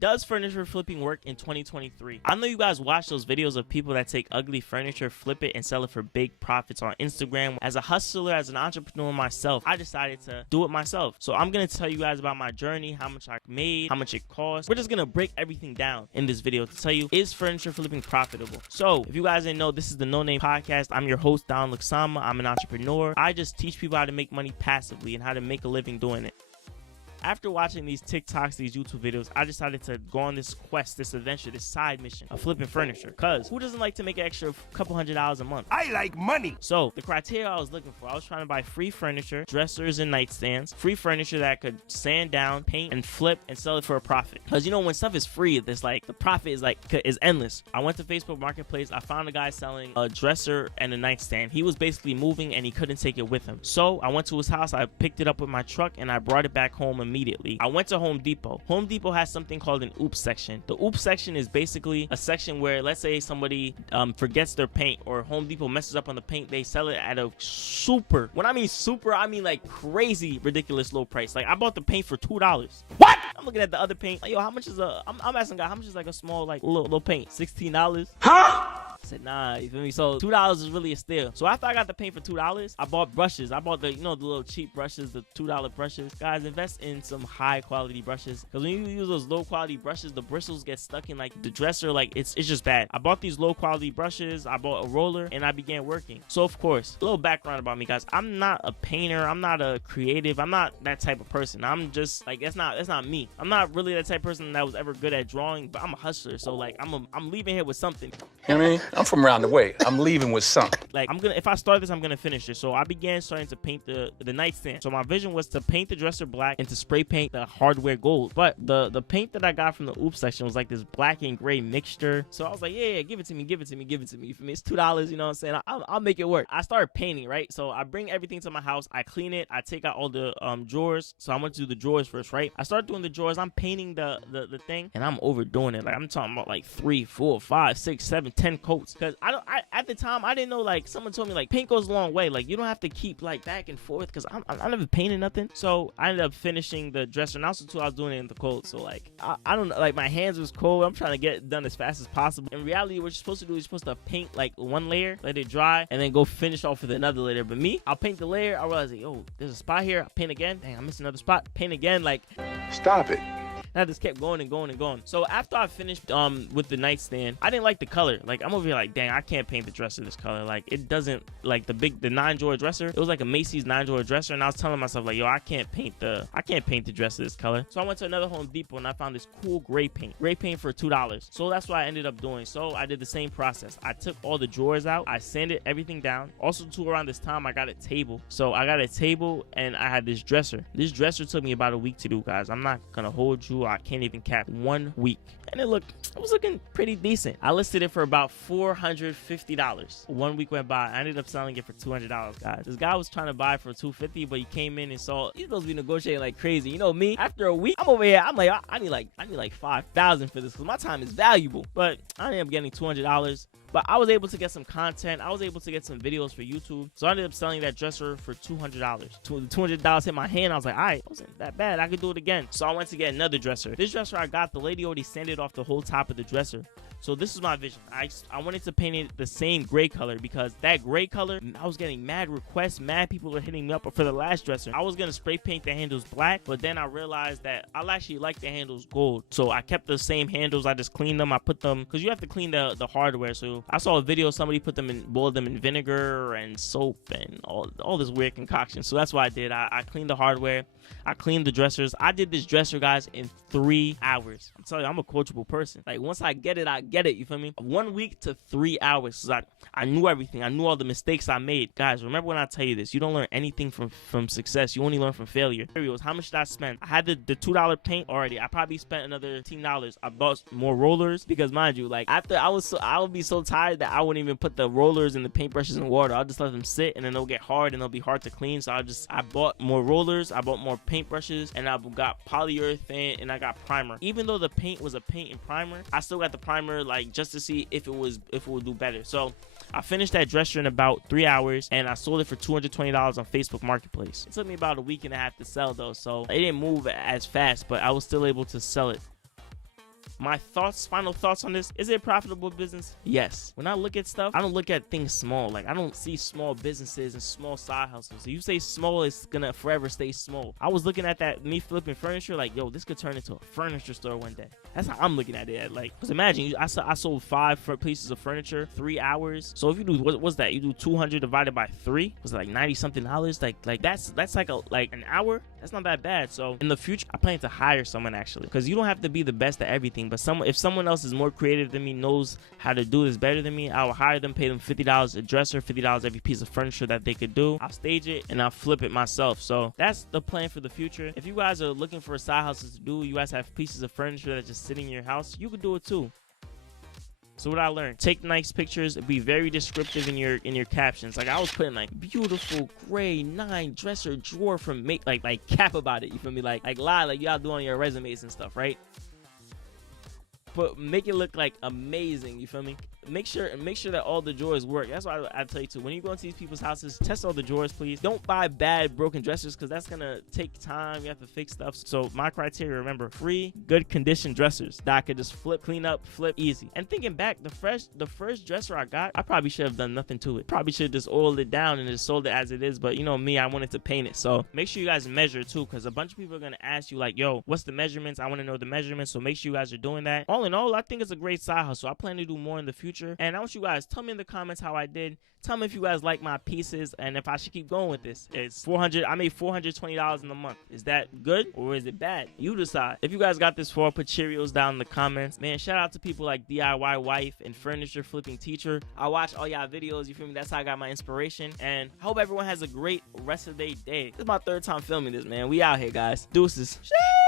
Does furniture flipping work in 2023? I know you guys watch those videos of people that take ugly furniture, flip it, and sell it for big profits on Instagram. As a hustler, as an entrepreneur myself, I decided to do it myself. So I'm going to tell you guys about my journey, how much I made, how much it cost. We're just going to break everything down in this video to tell you, is furniture flipping profitable? So if you guys didn't know, this is the No Name Podcast. I'm your host, Don Luxama. I'm an entrepreneur. I just teach people how to make money passively and how to make a living doing it. After watching these TikToks, these YouTube videos, I decided to go on this quest, this adventure, this side mission of flipping furniture. Because who doesn't like to make an extra couple $100s a month? I like money. So the criteria I was looking for, I was trying to buy free furniture, dressers and nightstands, free furniture that I could sand down, paint, and flip and sell it for a profit. Because you know, when stuff is free, there's like the profit is endless. I went to Facebook Marketplace. I found a guy selling a dresser and a nightstand. He was basically moving and he couldn't take it with him. So I went to his house. I picked it up with my truck and I brought it back home immediately. I went to Home Depot. Home Depot has something called an oops section. The oops section is basically a section where, let's say somebody forgets their paint, or Home Depot messes up on the paint. They sell it at a super, when I mean super, I mean like crazy ridiculous low price. Like I bought the paint for $2. What? I'm looking at the other paint. Like, yo, how much is I'm asking God, how much is like a small like little paint? $16? Huh? I said, nah, you feel me? So $2 is really a steal. So after I got the paint for $2, I bought brushes. I bought the, you know, the little cheap brushes, the $2 brushes. Guys, invest in some high quality brushes, because when you use those low quality brushes, the bristles get stuck in like the dresser. Like it's just bad. I bought these low quality brushes. I bought a roller and I began working. So of course, a little background about me, guys. I'm not a painter. I'm not a creative. I'm not that type of person. I'm just like, that's not me. I'm not really that type of person that was ever good at drawing, but I'm a hustler. So like I'm leaving here with something. You know what I mean? I'm from around the way. I'm leaving with something. Like if I start this, I'm gonna finish it. So I began starting to paint the nightstand. So my vision was to paint the dresser black and to spray paint the hardware gold. But the paint that I got from the oops section was like this black and gray mixture. So I was like, yeah, give it to me. For me, it's $2. You know what I'm saying? I'll make it work. I started painting, right? So I bring everything to my house. I clean it. I take out all the drawers. So I went to do the drawers first, right? I started doing the drawers. I'm painting the thing, and I'm overdoing it. Like I'm talking about like 3, 4, 5, 6, 7, 10 coats. Because I at the time I didn't know, like someone told me like paint goes a long way. Like you don't have to keep like back and forth, because I never painted nothing. So I ended up finishing the dresser, and also too I was doing it in the cold. So like I don't know, like my hands was cold. I'm trying to get it done as fast as possible. In reality, what you're supposed to do is you're supposed to paint like one layer, let it dry, and then go finish off with another layer. But me, I'll paint the layer. I realize like, yo, there's a spot here. I paint again. Dang, I missed another spot. Paint again. Like, Stop it. I just kept going and going and going. So after I finished with the nightstand, I didn't like the color. Like I'm over here like, dang, I can't paint the dresser this color. Like it doesn't, like the 9-drawer dresser. It was like a Macy's 9-drawer dresser, and I was telling myself like, yo, I can't paint the dresser this color. So I went to another Home Depot and I found this cool gray paint for $2. So that's what I ended up doing. So I did the same process. I took all the drawers out. I sanded everything down. Also too, around this time I got a table. So I got a table and I had this dresser. This dresser took me about a week to do, guys. I'm not gonna hold you. I can't even cap 1 week, and it was looking pretty decent. I listed it for about $450. 1 week went by. I ended up selling it for $200, guys. This guy was trying to buy for $250, but he came in and saw he's supposed to be negotiating like crazy. You know me, after a week, I'm over here. I'm like, I need like $5,000 for this, because my time is valuable. But I ended up getting $200. But I was able to get some content. I was able to get some videos for YouTube. So I ended up selling that dresser for $200. $200 hit my hand. I was like, all right, it wasn't that bad. I could do it again. So I went to get another dresser. This dresser I got, the lady already sanded off the whole top of the dresser. So this is my vision. I wanted to paint it the same gray color, because that gray color, I was getting mad requests. Mad people were hitting me up for the last dresser. I was going to spray paint the handles black, but then I realized that I actually like the handles gold. So I kept the same handles. I just cleaned them. I put them, because you have to clean the hardware. So I saw a video, somebody boiled them in vinegar and soap and all this weird concoction. So that's what I did. I cleaned the hardware. I cleaned the dressers. I did this dresser, guys, in 3 hours. I'm telling you, I'm a coachable person. Like once I get it, I get it. You feel me? 1 week to 3 hours. So I knew everything. I knew all the mistakes I made. Guys, remember when I tell you this, you don't learn anything from success. You only learn from failure. How much did I spend? I had the $2 paint already. I probably spent another $15. I bought more rollers, because mind you, like after I would be so tired that I wouldn't even put the rollers and the paintbrushes in water. I'll just let them sit, and then they'll get hard and they'll be hard to clean. So I bought more rollers. I bought more paintbrushes, and I got polyurethane, and I got primer. Even though the paint was a paint and primer, I still got the primer, like just to see if it would do better. So I finished that dresser in about 3 hours, and I sold it for $220 on Facebook Marketplace. It took me about a week and a half to sell though, so it didn't move as fast, but I was still able to sell it. My final thoughts on this: is it a profitable business? Yes. When I look at stuff, I don't look at things small. Like, I don't see small businesses and small side hustles. So you say small, it's gonna forever stay small. I was looking at that, me flipping furniture, like, yo, this could turn into a furniture store one day. That's how I'm looking at it. Like, because imagine, I sold 5 pieces of furniture, 3 hours. So if you do, what's that? You do 200 divided by 3. Was it like $90 something? Like that's like an hour. That's not that bad. So in the future, I plan to hire someone, actually, because you don't have to be the best at everything. But if someone else is more creative than me, knows how to do this better than me, I will hire them, pay them $50 a dresser, $50 every piece of furniture that they could do. I'll stage it and I'll flip it myself. So that's the plan for the future. If you guys are looking for a side hustle to do, you guys have pieces of furniture that just sitting in your house, you could do it too. So what I learned: take nice pictures, be very descriptive in your captions. Like, I was putting like beautiful gray 9 dresser drawer from like cap about it. You feel me? Like lie, like y'all do on your resumes and stuff, right? But make it look like amazing. You feel me? Make sure that all the drawers work. That's why I tell you too, when you go into these people's houses, test all the drawers, please. Don't buy bad broken dressers, because that's gonna take time. You have to fix stuff. So my criteria, remember, free, good condition dressers that I could just flip, clean up, flip easy. And thinking back, the first dresser I got, I probably should have done nothing to it. Probably should have just oiled it down and just sold it as it is. But you know me, I wanted to paint it. So make sure you guys measure too, because a bunch of people are gonna ask you like, yo, what's the measurements? I want to know the measurements. So make sure you guys are doing that. All in all, I think it's a great side hustle. I plan to do more in the future. And I want you guys, tell me in the comments how I did. Tell me if you guys like my pieces and if I should keep going with this. It's I made $420 in a month. Is that good or is it bad? You decide. If you guys got this for, put Cheerios down in the comments. Man, shout out to people like DIY Wife and Furniture Flipping Teacher. I watch all y'all videos. You feel me? That's how I got my inspiration. And I hope everyone has a great rest of their day. This is my 3rd time filming this, man. We out here, guys. Deuces. Sheesh.